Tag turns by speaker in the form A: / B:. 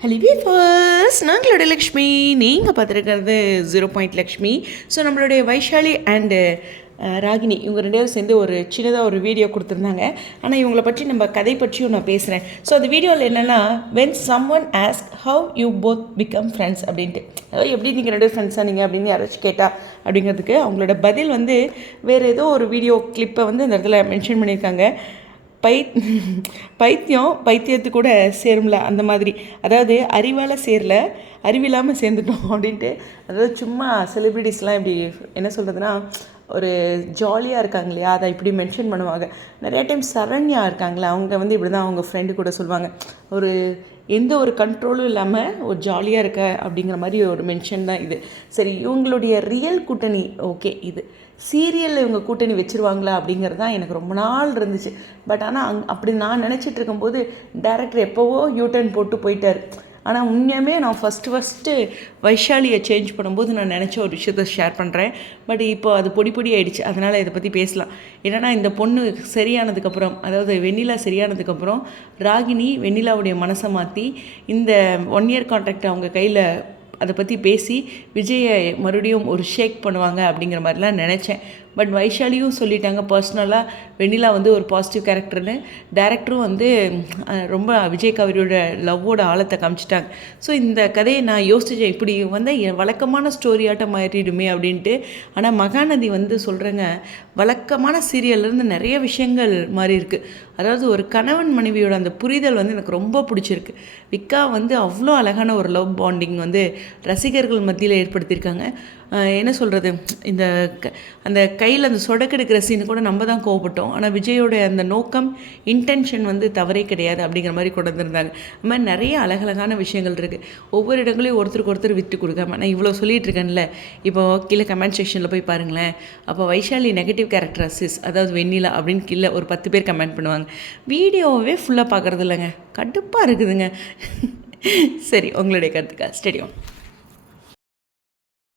A: ஹலிவி first நாங்களோட லக்ஷ்மி. நீங்கள் பார்த்துருக்கிறது ஜீரோ பாயிண்ட் லக்ஷ்மி. ஸோ நம்மளுடைய வைஷாலி அண்டு ராகினி இவங்க ரெண்டு பேரும் சேர்ந்து ஒரு சின்னதாக ஒரு வீடியோ கொடுத்துருந்தாங்க. ஆனால் இவங்கள பற்றி நம்ம கதை பற்றியும் நான் பேசுகிறேன் ஸோ அந்த வீடியோவில் என்னென்னா when some one ask how you both become friends அப்படின்ட்டு. அதாவது எப்படி நீங்கள் ரெண்டு ஃப்ரெண்ட்ஸாக நீங்கள் அப்படின்னு யாராச்சும் கேட்டா அப்படிங்கிறதுக்கு அவங்களோட பதில் வந்து வேறு ஏதோ ஒரு வீடியோ கிளிப்பை வந்து அந்த இடத்துல மென்ஷன் பண்ணியிருக்காங்க. பை பைத்தியம் பைத்தியத்து கூட சேரும்ல அந்த மாதிரி. அதாவது அறிவால் சேரல அறிவில்லாமல் சேர்ந்துட்டோம் அப்படின்ட்டு. அதாவது சும்மா செலிப்ரிட்டிஸ்லாம் இப்படி என்ன சொல்கிறதுனா ஒரு ஜாலியாக இருக்காங்க இல்லையா அதை இப்படி மென்ஷன் பண்ணுவாங்க. நிறைய டைம் சரண்யா இருக்காங்களே அவங்க வந்து இப்படி தான் அவங்க ஃப்ரெண்டு கூட சொல்லுவாங்க. ஒரு எந்த ஒரு கண்ட்ரோலும் இல்லாமல் ஒரு ஜாலியாக இருக்க அப்படிங்கிற மாதிரி ஒரு மென்ஷன் தான் இது. சரி இவங்களுடைய ரியல் கூட்டணி ஓகே இது. சீரியலில் இவங்க கூட்டணி வச்சுருவாங்களா அப்படிங்கிறது தான் எனக்கு ரொம்ப நாள் இருந்துச்சு. பட் ஆனால் அங் அப்படி நான் நினச்சிட்டு இருக்கும்போது டேரக்டர் எப்போவோ யூ டர்ன் போட்டு போயிட்டார். ஆனால் உண்மையுமே நான் ஃபஸ்ட்டு ஃபஸ்ட்டு வைஷாலியை சேஞ்ச் பண்ணும்போது நான் நினச்ச ஒரு விஷயத்த ஷேர் பண்ணுறேன் பட் இப்போ அது பொடி பொடி ஆகிடுச்சு அதனால் இதை பற்றி பேசலாம். என்னென்னா இந்த பொண்ணு சரியானதுக்கப்புறம் அதாவது வெண்ணிலா சரியானதுக்கப்புறம் ராகினி வெண்ணிலாவுடைய மனசை மாற்றி இந்த ஒன் இயர் கான்ட்ராக்ட் அவங்க கையில் அதை பற்றி பேசி விஜயை மறுபடியும் ஒரு ஷேக் பண்ணுவாங்க அப்படிங்கிற மாதிரிலாம் நினச்சேன். பட் வைஷாலியும் சொல்லிட்டாங்க பர்சனலாக வெண்ணிலா வந்து ஒரு பாசிட்டிவ் கேரக்டர்னு. டேரக்டரும் வந்து ரொம்ப விஜய் கவரியோட லவ்வோட ஆழத்தை காமிச்சிட்டாங்க. ஸோ இந்த கதையை நான் யோசிச்சேன். இப்படி வந்து என் வழக்கமான ஸ்டோரியாட்டம் மாறிடுமே அப்படின்ட்டு. ஆனால் மகாநதி வந்து சொல்கிறேங்க வழக்கமான சீரியல்லேருந்து நிறைய விஷயங்கள் மாறி இருக்குது அதாவது ஒரு கணவன் மனைவியோட அந்த புரிதல் வந்து எனக்கு ரொம்ப பிடிச்சிருக்கு. விக்கா வந்து அவ்வளோ அழகான ஒரு லவ் பாண்டிங் வந்து ரசிகர்கள் மத்தியில் ஏற்படுத்தியிருக்காங்க. என்ன சொல்கிறது இந்த க- அந்த கையில் அந்த சொடக்கெடுக்கிற சீனு கூட நம்ம தான் கோவப்பட்டோம். ஆனால் விஜயோடைய அந்த நோக்கம் இன்டென்ஷன் வந்து தவறே கிடையாது அப்படிங்கிற மாதிரி கொண்டு வந்திருந்தாங்க. அது மாதிரி நிறைய அழகழகான விஷயங்கள் இருக்குது ஒவ்வொரு இடங்களையும் ஒருத்தருக்கு ஒருத்தர் விட்டு கொடுக்காம நான் இவ்வளோ சொல்லிகிட்டு இருக்கேன்ல இப்போ கீழே கமெண்ட் செக்ஷனில் போய் பாருங்களேன். அப்போ வைஷாலி நெகட்டிவ் கேரக்டர் அசிஸ் அதாவது வெண்ணிலா அப்படின்னு கீழே ஒரு பத்து பேர் கமெண்ட் பண்ணுவாங்க. வீடியோவே ஃபுல்லாக பார்க்குறது இல்லைங்க. கடுப்பாக இருக்குதுங்க. சரி உங்களுடைய கருத்துக்கா ஸ்டேடியம்